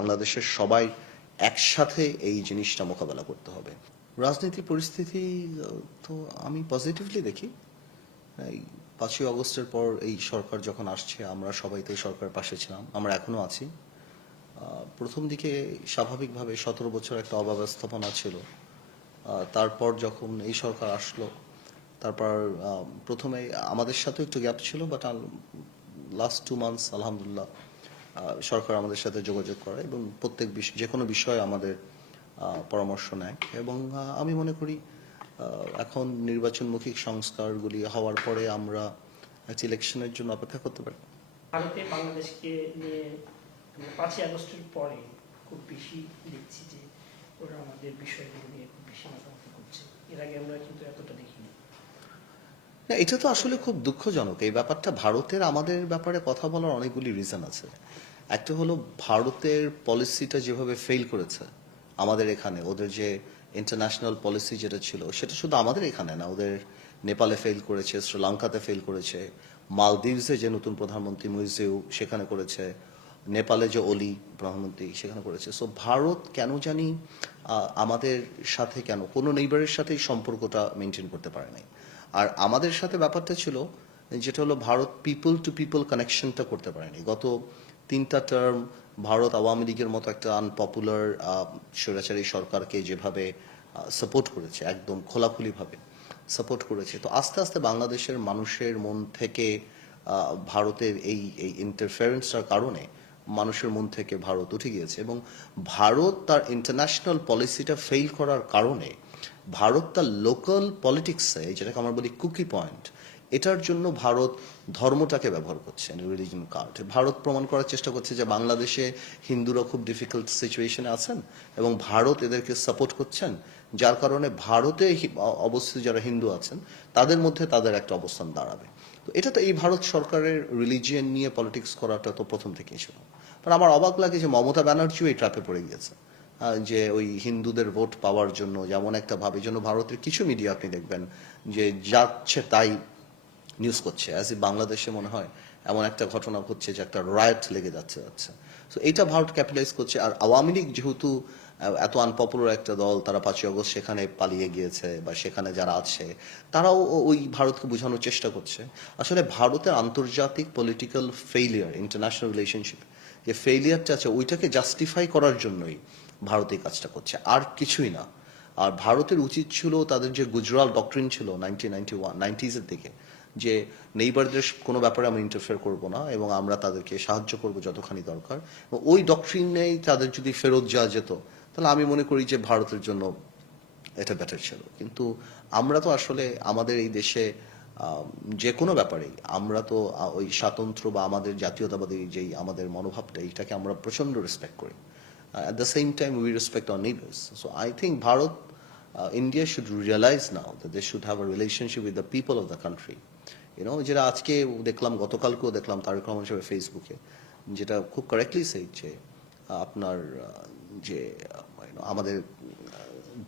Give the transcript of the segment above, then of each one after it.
বাংলাদেশের সবাই একসাথে এই জিনিসটা মোকাবেলা করতে হবে। রাজনীতি পরিস্থিতি, তো আমি পজিটিভলি দেখি। পাঁচই অগস্টের পর এই সরকার যখন আসছে, আমরা সবাই তো এই সরকারের পাশে ছিলাম, আমরা এখনও আছি। প্রথম দিকে স্বাভাবিকভাবে সতেরো বছর একটা অব্যবস্থাপনা ছিল। তারপর যখন এই সরকার আসলো, তারপর প্রথমে আমাদের সাথে একটু গ্যাপ ছিল বাট লাস্ট টু মান্থস আলহামদুলিল্লাহ সরকার আমাদের সাথে যোগাযোগ করে এবং প্রত্যেক বিষয় যে কোনো বিষয়ে আমাদের পরামর্শ নেয় এবং আমি মনে করি এখন নির্বাচনমুখী সংস্কারগুলি হওয়ার পরে আমরা ইলেকশনের জন্য অপেক্ষা করতে পারি। ভারতে বাংলাদেশকে নিয়ে পাঁচই আগস্টের পরে খুব বেশি দেখছি যে ওরা আমাদের বিষয়গুলো নিয়ে খুব বেশি করছে। এর আগে আমরা কিন্তু এতটা দেখিনি। না এটা তো আসলে খুব দুঃখজনক। এই ব্যাপারটা ভারতের আমাদের ব্যাপারে কথা বলার অনেকগুলি রিজন আছে। একটা হলো ভারতের পলিসিটা যেভাবে ফেল করেছে আমাদের এখানে, ওদের যে ইন্টারন্যাশনাল পলিসি যেটা ছিল, সেটা শুধু আমাদের এখানে না, ওদের নেপালে ফেল করেছে, শ্রীলঙ্কাতে ফেল করেছে, মালদ্বীপসে যে নতুন প্রধানমন্ত্রী মুইজিউ সেখানে করেছে, নেপালে যে অলি প্রধানমন্ত্রী সেখানে করেছে। সো ভারত কেন জানি আমাদের সাথে কেন, কোনো নেইবারের সাথেই সম্পর্কটা মেনটেন করতে পারে নাই। আর আমাদের সাথে ব্যাপারটা ছিল, যেটা হলো ভারত পিপল টু পিপল কানেকশনটা করতে পারেনি। গত তিনটা টার্ম ভারত আওয়ামী লীগের মতো একটা আনপপুলার স্বৈরাচারী সরকারকে যেভাবে সাপোর্ট করেছে, একদম খোলাখুলিভাবে সাপোর্ট করেছে। তো আস্তে আস্তে বাংলাদেশের মানুষের মন থেকে ভারতের এই এই ইন্টারফারেন্সটার কারণে মানুষের মন থেকে ভারত উঠে গিয়েছে এবং ভারত তার ইন্টারন্যাশনাল পলিসিটা ফেল করার কারণে ভারত তার লোকাল পলিটিক্সে যেটাকে আমরা বলি কুকি পয়েন্ট এটার জন্য ভারত ধর্মটাকে ব্যবহার করছে রিলিজন কার্ড ভারত প্রমাণ করার চেষ্টা করছে যে বাংলাদেশে হিন্দুরা খুব ডিফিকাল্ট সিচুয়েশনে আছেন এবং ভারত এদেরকে সাপোর্ট করছেন, যার কারণে ভারতে অবস্থিত যারা হিন্দু আছেন, তাদের মধ্যে তাদের একটা অবস্থান দাঁড়াবে। তো এটা তো এই ভারত সরকারের রিলিজিয়ন নিয়ে পলিটিক্স করাটা তো প্রথম থেকেই ছিল। আর আমার অবাক লাগে যে মমতা ব্যানার্জিও এই ট্র্যাপে পড়ে গিয়েছে যে ওই হিন্দুদের ভোট পাওয়ার জন্য যেমন একটা ভাবে জন্য ভারতের কিছু মিডিয়া আপনি দেখবেন যে যাচ্ছে তাই নিউজ করছে অ্যাজ ই বাংলাদেশে মনে হয় এমন একটা ঘটনা ঘটছে যে একটা রায়ট লেগে যাচ্ছে যাচ্ছে তো এইটা ভারত ক্যাপিটালাইজ করছে, আর আওয়ামী লীগ যেহেতু এত আনপপুলার একটা দল, তারা পাঁচই অগস্ট সেখানে পালিয়ে গিয়েছে বা সেখানে যারা আছে, তারাও ওই ভারতকে বোঝানোর চেষ্টা করছে। আসলে ভারতের আন্তর্জাতিক পলিটিক্যাল ফেইলিয়ার ইন্টারন্যাশনাল রিলেশনশিপ যে ফেইলিয়ারটা আছে, ওইটাকে জাস্টিফাই করার জন্যই ভারত এই কাজটা করছে, আর কিছুই না। আর ভারতের উচিত ছিল তাদের যে গুজরাল ডক্ট্রিন ছিল নাইনটিন নাইনটি ওয়ান নাইনটিজের দিকে যে নেইবারদের কোনো ব্যাপারে আমরা ইন্টারফেয়ার করব না এবং আমরা তাদেরকে সাহায্য করব যতখানি দরকার। ওই ডক্ট্রিনেই তাদের যদি ফেরত যাওয়া যেত, তাহলে আমি মনে করি যে ভারতের জন্য এটা বেটার ছিল। কিন্তু আমরা তো আসলে আমাদের এই দেশে যে কোনো ব্যাপারেই আমরা তো ওই স্বাতন্ত্র্য বা আমাদের জাতীয়তাবাদী যেই আমাদের মনোভাবটা, এইটাকে আমরা প্রচণ্ড রেসপেক্ট করি। At the same time we respect our neighbours so I think Bharat India should realise now that they should have a relationship with the people of the country you know যেটা আজকে দেখলাম, গতকালকেও দেখলাম তারেক রহমান সাহেবের ফেসবুকে যেটা খুব কারেক্টলি সেই যে আপনার যে আমাদের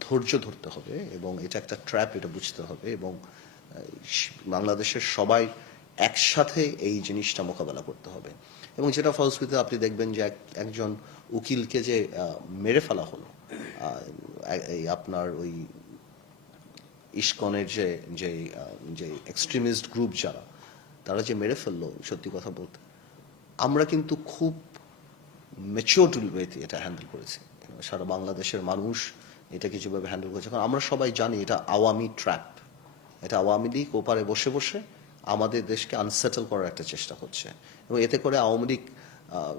ধৈর্য ধরতে হবে এবং এটা একটা ট্র্যাপ এটা বুঝতে হবে এবং বাংলাদেশের সবাই একসাথে এই জিনিসটা মোকাবেলা করতে হবে। এবং যেটা ফলশ্রুতিতে আপনি দেখবেন যে এক- একজন উকিলকে যে মেরে ফেলা হলো এই আপনার ওই ইস্কনের যে যে যে এক্সট্রিমিস্ট গ্রুপ যারা, তারা যে মেরে ফেলল, সত্যি কথা বলতে, আমরা কিন্তু খুব মেচিওর্ড ওয়েতে এটা হ্যান্ডেল করেছি। সারা বাংলাদেশের মানুষ এটাকে যেভাবে হ্যান্ডেল করেছে। কারণ আমরা সবাই জানি এটা আওয়ামী ট্র্যাপ এটা আওয়ামী লীগ ওপারে বসে বসে আমাদের দেশকে আনসেটেল করার একটা চেষ্টা করছে। এবং এতে করে আওয়ামী লীগ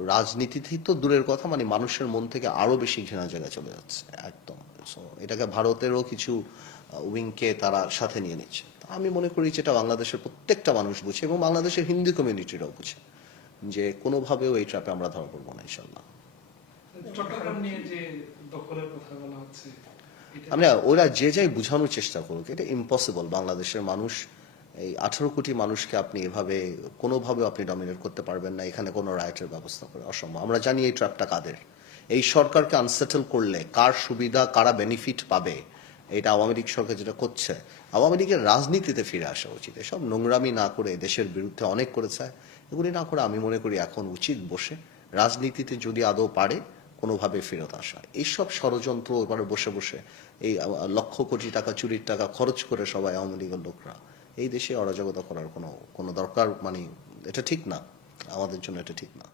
রাজনীতিতেই তো দূরের কথা মানে মানুষের মন থেকে আরও বেশি ঘৃণা জায়গায় চলে যাচ্ছে, একদম। সো এটাকে ভারতেরও কিছু উইংকে তারা সাথে নিয়ে নিচ্ছে। আমি মনে করি যেটা বাংলাদেশের প্রত্যেকটা মানুষ বুঝে এবং বাংলাদেশের হিন্দু কমিউনিটিরাও বুঝে যে কোনোভাবেও এই ট্র্যাপে আমরা ধরা পড়ব না ইনশাল্লাহ আমরা ওরা যে যাই বোঝানোর চেষ্টা করুক এটা ইম্পসিবল বাংলাদেশের মানুষ এই আঠারো কোটি মানুষকে আপনি এভাবে কোনোভাবে আপনি ডমিনেট করতে পারবেন না এখানে কোনো রাইটের ব্যবস্থা করে অসম্ভব। আমরা জানি এই ট্র্যাপটা কাদের। এই সরকারকে আনসেটেল করলে কার সুবিধা কারা বেনিফিট পাবে? এটা আওয়ামী লীগ সরকার যেটা করছে, আওয়ামী লীগের রাজনীতিতে ফিরে আসা উচিত। এসব নোংরামি না করে দেশের বিরুদ্ধে অনেক করেছে। এগুলি না করে আমি মনে করি এখন উচিত বসে রাজনীতিতে যদি আদৌ পারে, কোনোভাবে ফেরত আসা। এইসব ষড়যন্ত্র এবারে বসে বসে এই লক্ষ কোটি টাকা, চুরির টাকা খরচ করে সবাই আওয়ামী লীগের লোকরা। এই দেশে অরাজকতা করার কোনো কোনো দরকার মানে এটা ঠিক না। আমাদের জন্য এটা ঠিক না।